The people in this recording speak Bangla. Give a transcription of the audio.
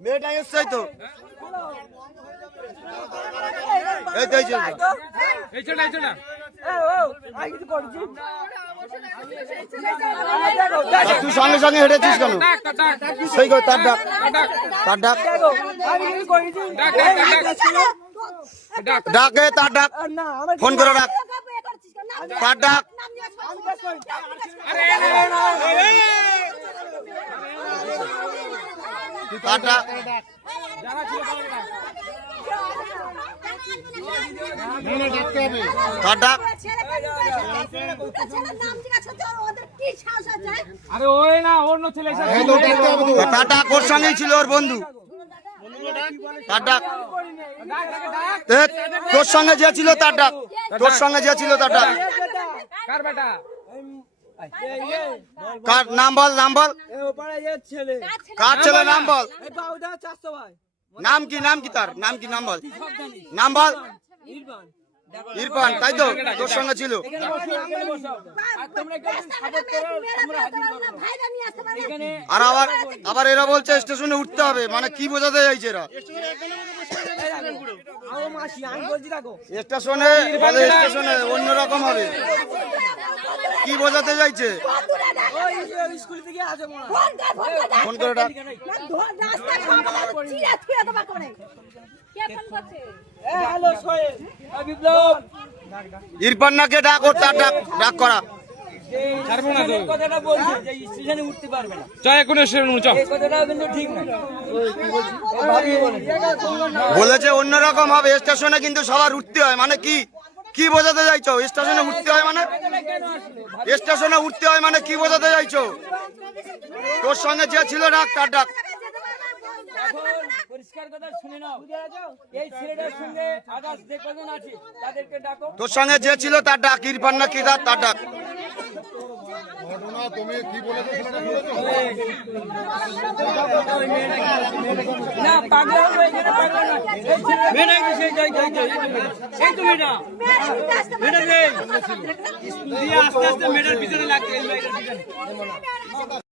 মেয়েটা এসছে তো, এই তো এই চল না তুই সঙ্গে সঙ্গে হেঁটেছিস কেন? সেই কর তার ডাক, তার ডাক ডাকে, তার ডাক, ফোন করে ডাক, তার ডাক। তার ডাক তার ডাক। তার ডাক, ওর সঙ্গেই ছিল ওর বন্ধু। তার ডাক, তোর সঙ্গে যে ছিল তার ডাক, তোর সঙ্গে যে ছিল তার ডাক। কার নাম বল, নাম বল, কার ছেলে নাম বল, নাম কি, নাম কি, তার নাম কি, নাম বল, নাম বল। ইরফান, তাই তো তোর সঙ্গে ছিল। আর আবার এরা বলছে স্টেশনে উঠতে হবে, মানে কি বোঝাতে চাইছে এরা? স্টেশনে বলে স্টেশনে অন্যরকম হবে, কি বোঝাতে চাইছে? ফোন করে ডাক। ইরফান নাকে ডাক, ওর তার ডাক, ডাক করা। বলেছে অন্যরকম হবে, স্টেশনে কিন্তু সবার উঠতে হয়, মানে কি, কি বোঝাতে চাইছো? স্টেশনে উঠতে হয় মানে, স্টেশনে উঠতে হয় মানে কি বোঝাতে চাইছো? তোর সঙ্গে যে ছিল ডাক, তার ডাক। তোর সঙ্গে যে ছিল তার ডাক, ইরফান না কি তার ডাক। আস্তে আস্তে মেয়েটার পিছনে লাগছে।